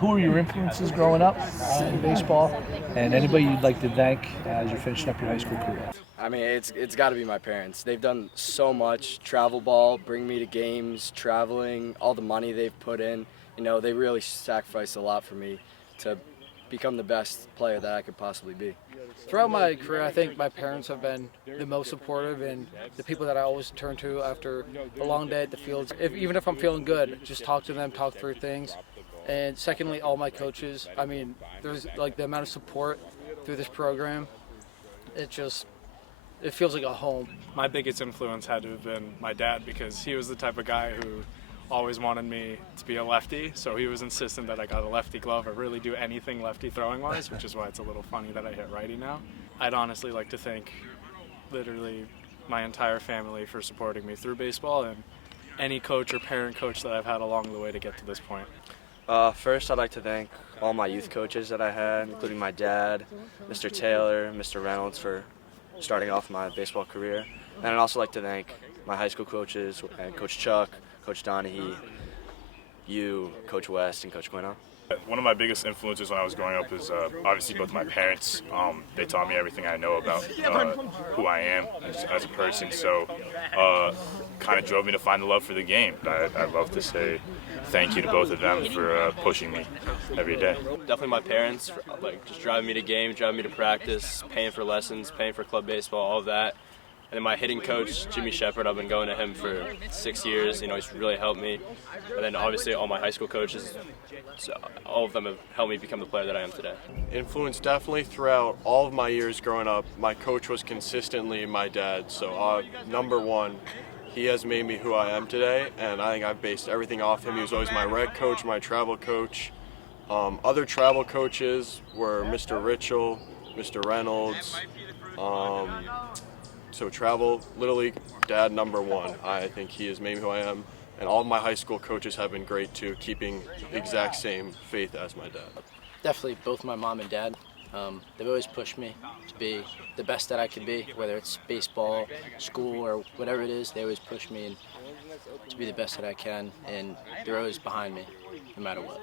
Who are your influences growing up in baseball, and anybody you'd like to thank as you're finishing up your high school career? I mean, it's got to be my parents. They've done so much. Travel ball, bring me to games, traveling, all the money they've put in. You know, they really sacrificed a lot for me to become the best player that I could possibly be. Throughout my career, I think my parents have been the most supportive and the people that I always turn to after a long day at the fields. Even if I'm feeling good, just talk to them, talk through things. And secondly, all my coaches. I mean, there's like the amount of support through this program. It feels like a home. My biggest influence had to have been my dad, because he was the type of guy who always wanted me to be a lefty, so he was insistent that I got a lefty glove or really do anything lefty throwing wise, which is why it's a little funny that I hit righty now. I'd honestly like to thank literally my entire family for supporting me through baseball, and any coach or parent coach that I've had along the way to get to this point. First, I'd like to thank all my youth coaches that I had, including my dad, Mr. Taylor, Mr. Reynolds, for starting off my baseball career. And I'd also like to thank my high school coaches, and Coach Chuck, Coach Donahue, you, Coach West, and Coach Quino. One of my biggest influences when I was growing up is obviously both my parents. They taught me everything I know about who I am as a person, so kind of drove me to find the love for the game. I'd love to say thank you to both of them for pushing me every day. Definitely my parents, for, like, just driving me to games, driving me to practice, paying for lessons, paying for club baseball, all of that. And then my hitting coach, Jimmy Shepard, I've been going to him for 6 years. You know, he's really helped me. And then obviously all my high school coaches, so all of them have helped me become the player that I am today. Influence definitely throughout all of my years growing up. My coach was consistently my dad. So number one, he has made me who I am today, and I think I've based everything off him. He was always my rec coach, my travel coach. Other travel coaches were Mr. Ritchell, Mr. Reynolds. So travel, Little League, dad number one. I think he has made me who I am. And all of my high school coaches have been great too, keeping the exact same faith as my dad. Definitely both my mom and dad. They've always pushed me to be the best that I could be, whether it's baseball, school, or whatever it is. They always push me to be the best that I can, and they're always behind me, no matter what.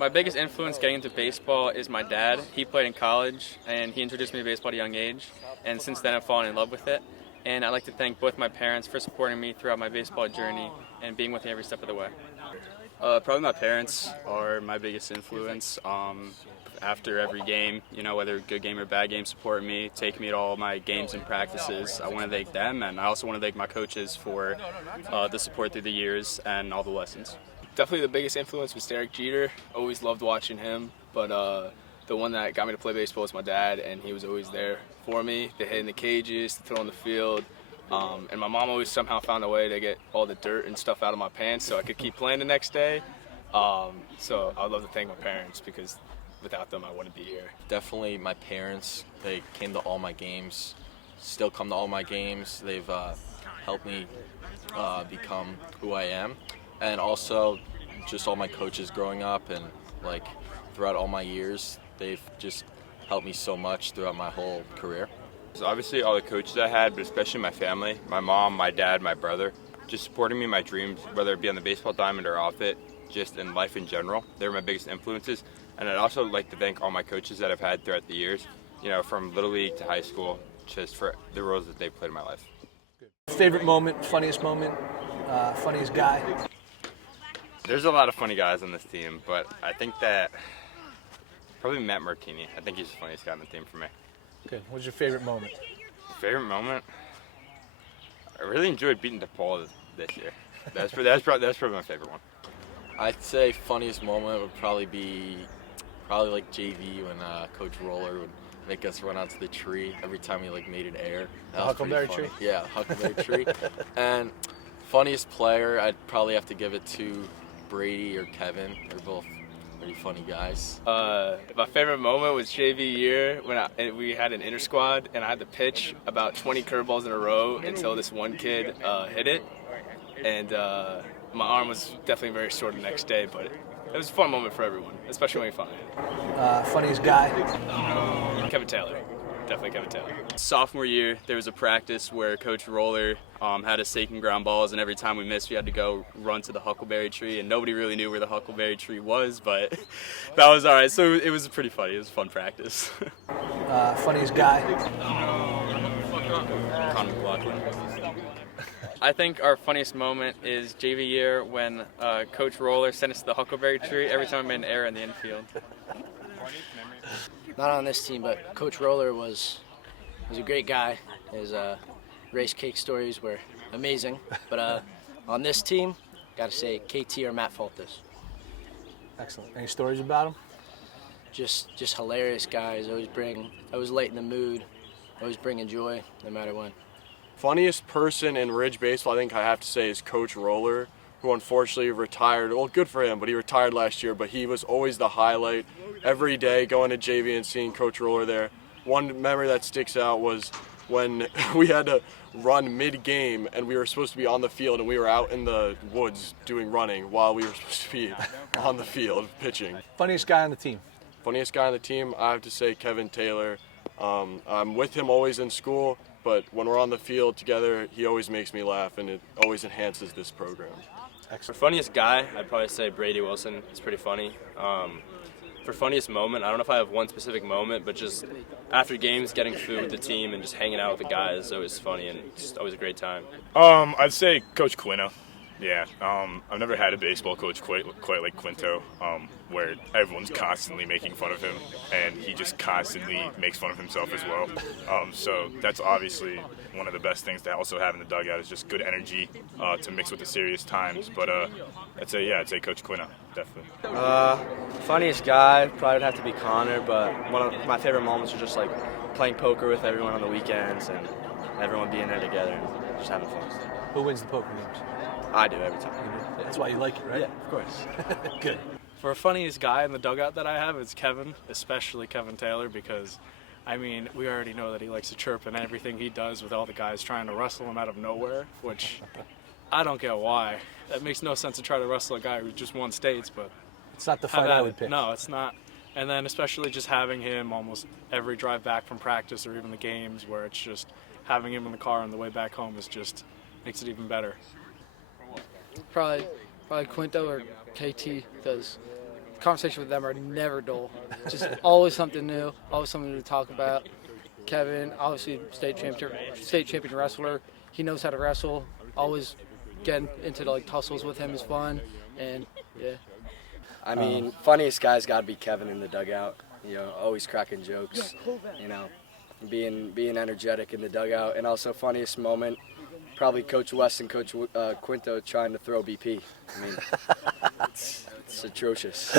My biggest influence getting into baseball is my dad. He played in college, and he introduced me to baseball at a young age, and since then I've fallen in love with it. And I'd like to thank both my parents for supporting me throughout my baseball journey and being with me every step of the way. Probably my parents are my biggest influence. After every game, you know, whether good game or bad game, support me, take me to all my games and practices. I want to thank them, and I also want to thank my coaches for the support through the years and all the lessons. Definitely the biggest influence was Derek Jeter. Always loved watching him, but the one that got me to play baseball was my dad, and he was always there for me to hit in the cages, to throw on the field. And my mom always somehow found a way to get all the dirt and stuff out of my pants so I could keep playing the next day. So I'd love to thank my parents, because without them I wouldn't be here. Definitely my parents. They came to all my games, still come to all my games. They've helped me become who I am. And also just all my coaches growing up, and like throughout all my years, they've just helped me so much throughout my whole career. So obviously all the coaches I had, but especially my family, my mom, my dad, my brother, just supporting me in my dreams, whether it be on the baseball diamond or off it, just in life in general. They're my biggest influences. And I'd also like to thank all my coaches that I've had throughout the years, you know, from Little League to high school, just for the roles that they've played in my life. Favorite moment, funniest funniest guy? There's a lot of funny guys on this team, but I think that probably Matt Martini. I think he's the funniest guy on the team for me. Okay, what's your favorite moment? Favorite moment? I really enjoyed beating DePaul this year. That's probably my favorite one. I'd say funniest moment would probably like JV when Coach Roller would make us run out to the tree every time we like made an error. The Huckleberry tree? Yeah, Huckleberry tree. And funniest player, I'd probably have to give it to Brady or Kevin. They're both pretty funny guys. My favorite moment was JV year when we had an inter squad, and I had to pitch about 20 curveballs in a row until this one kid hit it. And my arm was definitely very sore the next day, but it was a fun moment for everyone, especially when you find it. Funniest guy? Kevin Taylor. definitely Kevin Taylor. Sophomore year, there was a practice where Coach Roller had us taking ground balls, and every time we missed, we had to go run to the huckleberry tree, and nobody really knew where the huckleberry tree was, but that was all right. So it was pretty funny. It was a fun practice. Funniest guy. Connor McLaughlin. I think our funniest moment is JV year when Coach Roller sent us to the huckleberry tree every time I made an error in the infield. Not on this team, but Coach Roller was a great guy. His race cake stories were amazing. But on this team, got to say KT or Matt Fultis. Excellent. Any stories about him? Just hilarious guys. Always lighten the mood. Always bringing joy, no matter when. Funniest person in Ridge baseball, I think I have to say, is Coach Roller, who unfortunately retired. Well, good for him, but he retired last year. But he was always the highlight every day, going to JV and seeing Coach Roller there. One memory that sticks out was when we had to run mid-game and we were supposed to be on the field and we were out in the woods running while we were supposed to be on the field pitching. Funniest guy on the team. Funniest guy on the team, I have to say Kevin Taylor. I'm with him always in school, but when we're on the field together, he always makes me laugh, and it always enhances this program. For funniest guy, I'd probably say Brady Wilson. It's pretty funny. For funniest moment, I don't know if I have one specific moment, but just after games, getting food with the team and just hanging out with the guys is always funny and just always a great time. I'd say Coach Quinto. Yeah, I've never had a baseball coach quite like Quinto, where everyone's constantly making fun of him, and he just constantly makes fun of himself as well. So that's obviously one of the best things to also have in the dugout is just good energy to mix with the serious times. But I'd say Coach Quinto, definitely. Funniest guy probably would have to be Connor, but one of my favorite moments was just like playing poker with everyone on the weekends and everyone being there together and just having fun. Who wins the poker games? I do every time. That's why you like it, right? Yeah, of course. Good. For funniest guy in the dugout that I have, it's Kevin, especially Kevin Taylor, because, I mean, we already know that he likes to chirp and everything he does with all the guys trying to wrestle him out of nowhere, which I don't get why. That makes no sense to try to wrestle a guy who just won states, but... It's not the fight I would pick. No, it's not. And then especially just having him almost every drive back from practice or even the games where it's just having him in the car on the way back home is just makes it even better. Probably Quinto or KT, because conversation with them are never dull. Just always something new, always something to talk about. Kevin, obviously state champion wrestler. He knows how to wrestle. Always getting into like tussles with him is fun, and yeah. I mean, funniest guy's got to be Kevin in the dugout. You know, always cracking jokes. You know, being energetic in the dugout, and also funniest moment, probably Coach West and Coach Quinto trying to throw BP. I mean, it's atrocious.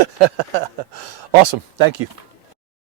Awesome. Thank you.